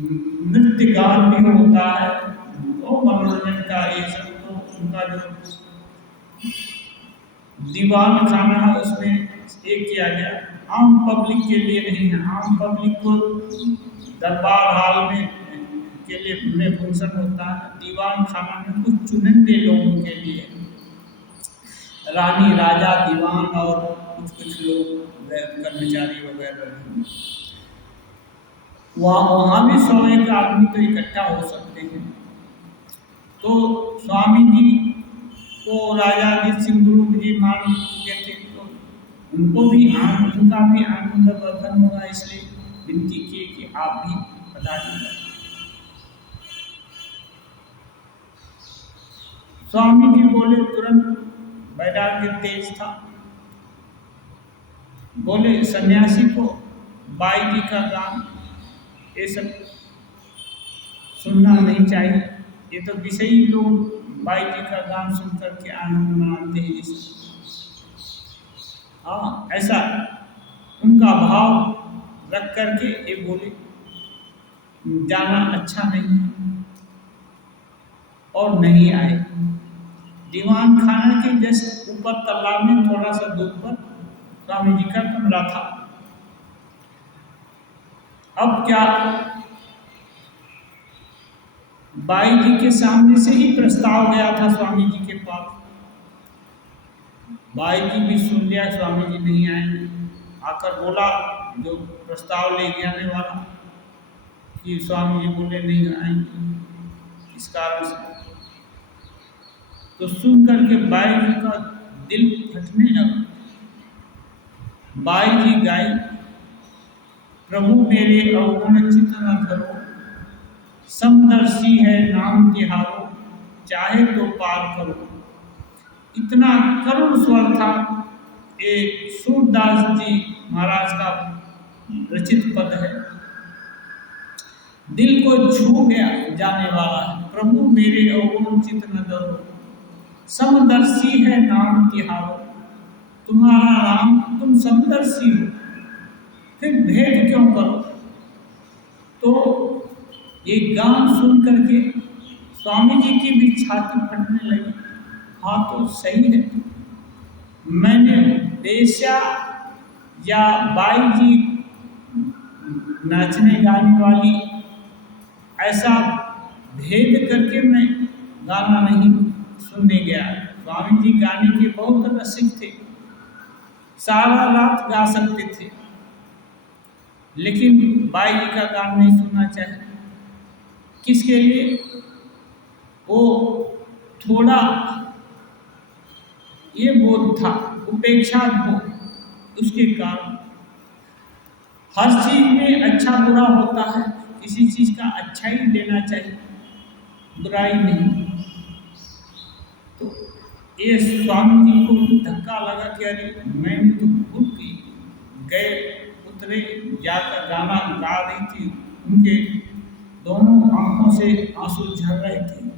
नृत्य गान भी होता है, और मनोरंजन का ये सब, तो उनका जो दीवान खाना है उसमें एक किया गया, आम पब्लिक के लिए नहीं है। आम पब्लिक को दरबार हाल में के लिए में फंक्शन होता है, दीवान खाना में कुछ चुनिंदे लोगों के लिए, रानी राजा दीवान और कुछ लोग कर्मचारी वगैरह, वहाँ भी 100-1 आदमी तो इकट्ठा हो सकते हैं। तो स्वामी जी को राजा अजीत सिंह गुरु जी मान चुके थे, तो उनका भी आनंद वर्धन होगा, इसलिए विनती की कि आप भी पधारिए। स्वामी जी बोले, तुरंत वैराग्य तेज था, बोले सन्यासी को बाई जी का गान ये सब सुनना नहीं चाहिए, ये तो विषयी लोग बाई जी का गान सुन करके आनंद मनाते हैं। हाँ, ऐसा उनका भाव रख करके ये बोले जाना अच्छा नहीं है, और नहीं आए। दीवान खाना के जस्ट ऊपर तालाब में थोड़ा सा दूर पर स्वामी जी का कमरा था। अब क्या, बाई जी के सामने से ही प्रस्ताव गया था स्वामी जी के पास, बाई जी भी सुन लिया स्वामी जी नहीं आएंगे, आकर बोला जो प्रस्ताव ले जाने वाला कि स्वामी जी बोले नहीं आएंगे इस कारण से। तो सुन करके बाई जी का दिल फटने लगा। बाई जी गाई, प्रभु मेरे अवगुण चित्त न धरो, समदर्शी है नाम तिहारो, चाहे तो पार करो। इतना करुण स्वर था, एक सूरदास जी महाराज का रचित पद है, दिल को छू गया जाने वाला है। प्रभु मेरे अवगुण चित्त न धरो, समदर्शी है नाम तिहारो, तुम्हारा नाम, तुम समदर्शी हो, फिर भेद क्यों करो। तो ये गान सुन करके स्वामी जी की भी छाती फटने लगी। हाँ, तो सही है, मैंने बेश्या या बाई जी नाचने गाने वाली ऐसा भेद करके मैं गाना नहीं सुनने गया। स्वामी जी गाने के बहुत रसिक थे, सारा रात गा सकते थे, लेकिन बाई जी का गान नहीं सुनना चाहिए। किसके लिए? वो थोड़ा ये बोध था, उपेक्षा बोध, उसके कारण हर चीज में अच्छा बुरा होता है, किसी चीज का अच्छा ही लेना चाहिए, बुराई नहीं। तो ये स्वामी जी को धक्का लगा कि अरे मैंने तो भूल गए, उतरे जाकर गाना गा रही थी, उनके दोनों आंखों से आंसू झर रहे थे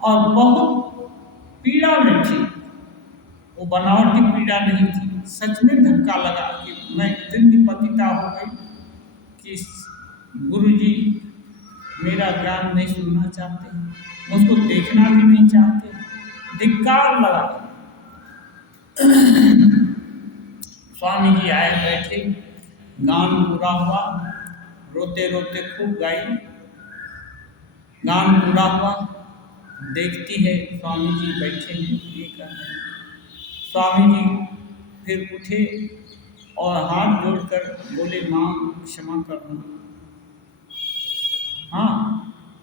और बहुत पीड़ा में थी। वो बनावटी पीड़ा नहीं थी, सच में धक्का लगा कि मैं इतनी पतिता हो गई कि गुरुजी मेरा ज्ञान नहीं सुनना चाहते, मुझको देखना भी नहीं चाहते, धिक्कार लगा। स्वामी जी आए, बैठे, गान पूरा हुआ, रोते रोते खूब गाई, गान पूरा हुआ, देखती है स्वामी जी बैठे हैं, ये कर रहे हैं। स्वामी जी फिर उठे और हाथ जोड़कर बोले, माँ क्षमा करना, हाँ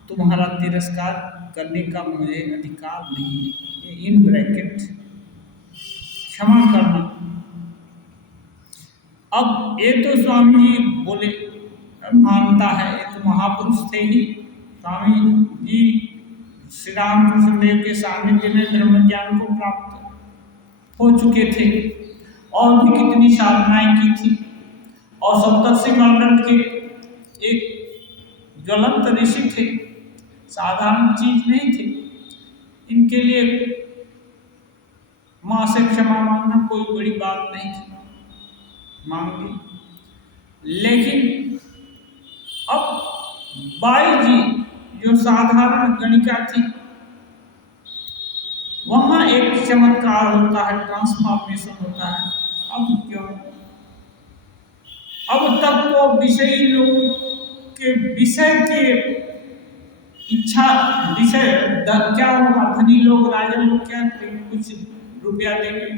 तुम्हारा तिरस्कार करने का मुझे अधिकार नहीं है, ये इन ब्रैकेट क्षमा करना। अब ये तो स्वामी जी बोले, महानता है, ये तो महापुरुष थे ही। स्वामी जी श्री रामकृष्ण देव के सानिध्य में ब्रह्म ज्ञान को प्राप्त हो चुके थे और भी कितनी साधनाएं की थी, और सप्तर्षि मंडल के एक ज्वलंत ऋषि थे, साधारण चीज नहीं थी। इनके लिए माँ से क्षमा मांगना कोई बड़ी बात नहीं थी, मांगी। लेकिन अब बाई जी जो साधारण गणिका थी, वहां एक चमत्कार होता है, ट्रांसफॉर्मेशन होता है। अब क्यों? अब तक तो विषयी लोग के विषय के इच्छा, विषय क्या होगा, धनी लोग राजा लोग क्या कुछ रुपया देंगे,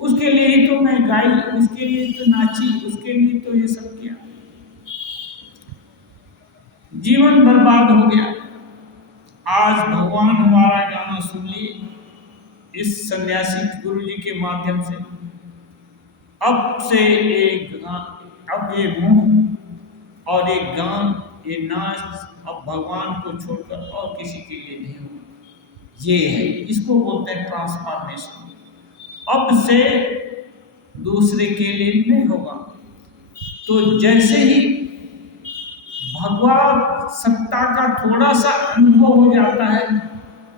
उसके लिए ही तो मैं गाई, उसके लिए तो नाची, उसके लिए तो ये सब किया, जीवन बर्बाद हो गया। आज भगवान हमारा गाना सुन लिए इस सन्यासी गुरु जी के माध्यम से। अब से एक अब ये मुंह और एक गान, ये नाच अब भगवान को छोड़कर और किसी के लिए नहीं होगा। ये है, इसको बोलते हैं ट्रांसफॉर्मेशन। अब से दूसरे के लिए नहीं होगा। तो जैसे ही भगवान सत्ता का थोड़ा सा अनुभव हो जाता है,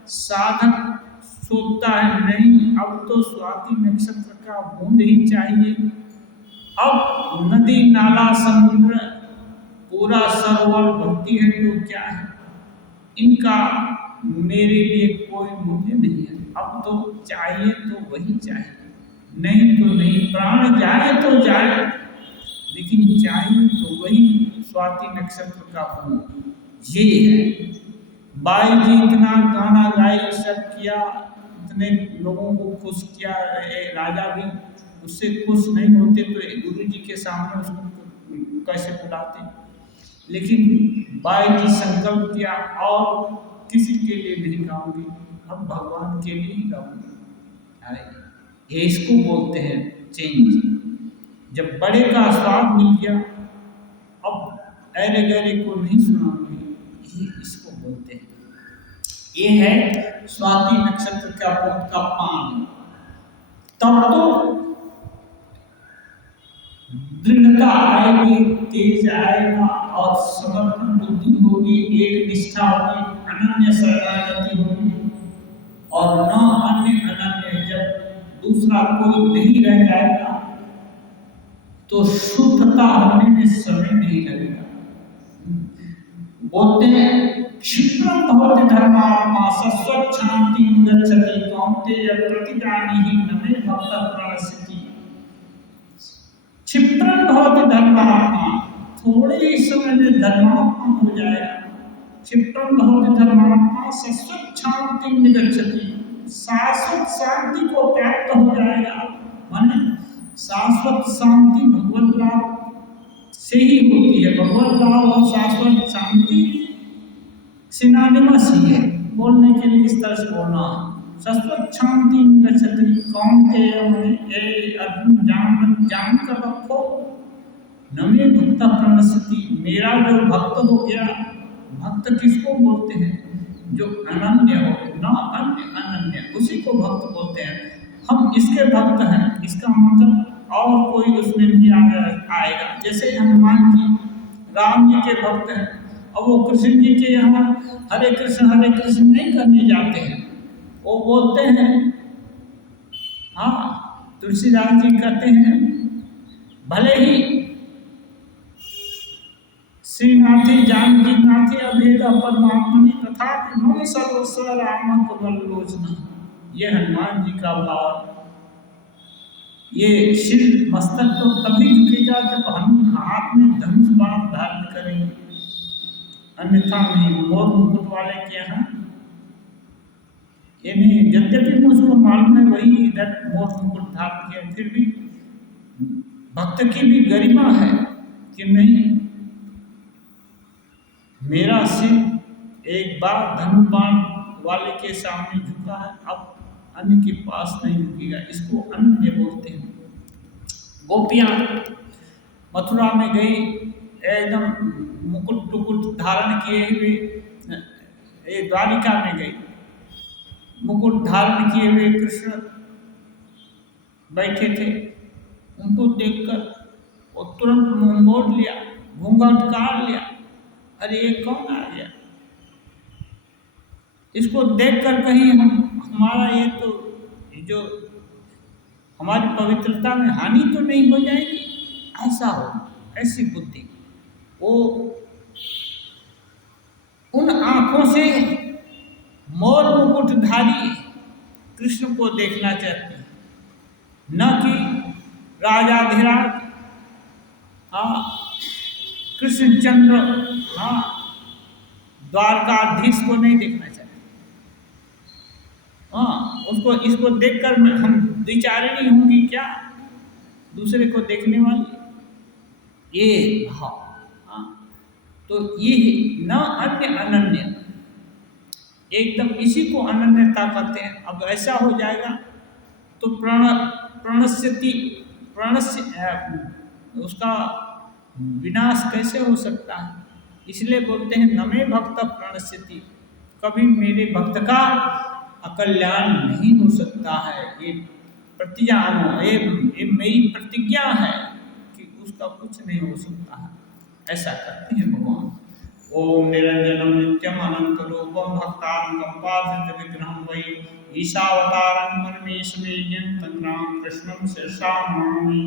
साधक सोचता है नहीं अब तो स्वाति नक्षत्र का बूंद ही चाहिए, अब नदी नाला समुद्र पूरा सरोवर भक्ति है तो क्या है, इनका मेरे लिए कोई मूल्य नहीं है। अब तो चाहिए तो वही चाहिए, नहीं तो नहीं, प्राण जाए तो जाए, लेकिन चाहिए तो वही स्वाति नक्षत्र का बूंद। ये है बाई जी इतना गाना गाई, सब किया, इतने लोगों को खुश किया, राजा भी उससे खुश नहीं होते तो गुरु जी के सामने उसको कैसे बुलाते। लेकिन बाई जी संकल्प किया और किसी के लिए नहीं गाऊंगी, अब भगवान के लिए ही गाऊंगी। ये इसको बोलते हैं चेंज। जब बड़े का स्वाद मिल गया, अब ऐरे गैरे को नहीं सुनाऊंगी, ये इसको बोलते हैं। ये है स्वाति नक्षत्र का पान। तब तो दृढ़ता आएगी, तेज आएगा और समर्पण बुद्धि होगी, एक निष्ठा होगी, अनन्य शरणागति होगी और न अन्य अनन्य। जब दूसरा कोई नहीं रह जाएगा तो शुद्धता होने में समय नहीं लगेगा। बोलते हैं क्षिप्रं भवति धर्मात्मा शाश्वत शांति गच्छति कौन्तेय प्रतिदानीहि न मे भक्तः प्रणश्यति। क्षिप्रं भवति धर्मात्मा, थोड़े ही समय में धर्मात्मा हो जाएगा। क्षिप्रं भवति धर्मात्मा शाश्वत शांति गच्छति, शाश्वत शांति को प्राप्त हो जाएगा। माने शाश्वत शांति भगवत लाभ से ही होती है। भगवत लाभ और शाश्वत शांति सिनोनिमस ही है, बोलने के लिए इस तरह से बोलना। शाश्वत शांति गच्छति कौन्तेय, अर्जुन जान कर रखो, न मे भक्त प्रणश्यति, मेरा जो भक्त हो गया। भक्त किसको बोलते हैं? जो अनन्य हो, न अन्य अनन्य, उसी को भक्त बोलते हैं। हम इसके भक्त हैं, इसका मतलब और कोई उसमें नहीं आएगा। जैसे हनुमान जी राम जी के भक्त हैं, अब वो कृष्ण जी के यहाँ हरे कृष्ण नहीं करने जाते हैं, वो बोलते हैं, हाँ तुलसीदास जी कहते हैं, भले ही श्रीनाथी जानकी नाथी अभेद परमात्मनि तथापि मम सर्वस्व राम कमलोचना। ये हनुमान जी का भाव। ये शिव मस्तक तो तभी झुकेगा जब हम हाथ में धनुष बाण धारण करेंगे, अन्यथा नहीं। मोर मुकुट वाले के यहाँ ये नहीं, यद्यपि मुझको मालूम है वही इधर मोर मुकुट धारण किया, फिर भी भक्त की भी गरिमा है कि नहीं, मेरा सिर एक बार धनुष बाण वाले के सामने झुका है, अब अन्य के पास नहीं झुकेगा। इसको अन्य बोलते हैं। गोपियां मथुरा में गई एकदम मुकुट टुकुट धारण किए हुए ये द्वारिका में गई। मुकुट धारण किए हुए कृष्ण बैठे थे, उनको देखकर वो तुरंत मुंह मोड़ लिया, घूंघट काट लिया। अरे ये कौन आ गया? इसको देखकर कहीं हमारा ये तो जो हमारी पवित्रता में हानि तो नहीं हो जाएगी? ऐसा हो, ऐसी बुद्धि। वो उन आंखों से मोर मुकुटधारी कृष्ण को देखना चाहते हैं, न कि राजाधिराज कृष्णचंद्र द्वारकाधीश को नहीं देखना चाहते। उसको इसको देखकर हम द्विचारिणी होंगी क्या दूसरे को देखने वाली? ये भाव। तो ये न अन्य अनन्य, एकदम इसी को अनन्यता कहते हैं। अब ऐसा हो जाएगा तो प्रणश्यति उसका विनाश कैसे हो सकता है? इसलिए बोलते हैं नमे भक्त प्रणश्यति, कभी मेरे भक्त का अकल्याण नहीं हो सकता है। ये प्रतिज्ञा, ये मेरी प्रतिज्ञा है कि उसका कुछ नहीं हो सकता है। ऐसा करते हैं भगवान। ओम निरंजनम नित्यम अनंत रूपम भक्तात्मकं पार्थिव विग्रहं वै ईशावतारं परमेशमेयं तन्नाम कृष्णं शिरसा नमामि।